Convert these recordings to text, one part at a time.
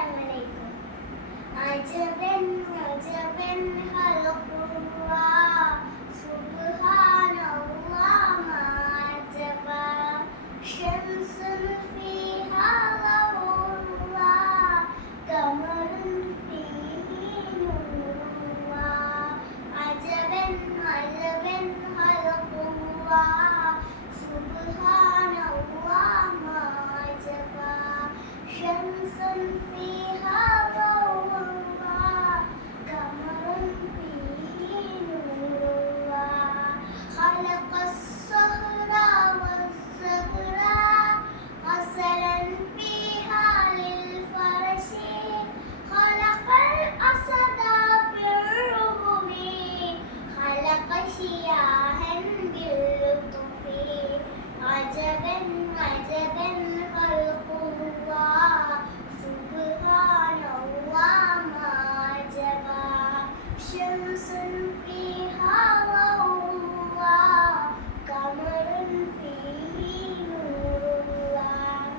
അസ്സലാമലൈക്കും. അജബൻ അജബൻ ഖൽഖുല്ലാഹ് സുബ്ഹാനല്ലാഹ് മാ അജബ ശംസുൻ ഫീഹാ ളൗഹുല്ലാഹ് ഖമറുൻ ഫീഹി നൂറുല്ലാഹ്. അജബൻ അജബൻ ഖൽഖുല്ലാഹ് സുബ്ഹാനല്ലാഹ് മാ അജബ ശംസുൻ ഫീഹാ ളൗഹുല്ലാഹ് ഖമറുൻ ഫീഹി നൂറുല്ലാഹ്. ഖലഖസ്സഹ്റ വസ്സഹ്റ ഖസലൻ ഫീഹാ ലിൽഫറശി ഖലഖൽ അസദ ബിർറുബി ഖലഖ ശിയാഹൻ ബിൽലുത്ഫി. അജബൻ അജബൻ ഖൽഖുല്ലാഹ് സുബ്ഹാനല്ലാഹ് മാ അജബ ശംസുൻ ഫീഹാ ളൗഹുല്ലാഹ് ഖമറുൻ ഫീഹി നൂറുല്ലാഹ്.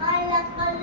ഖലഖൽ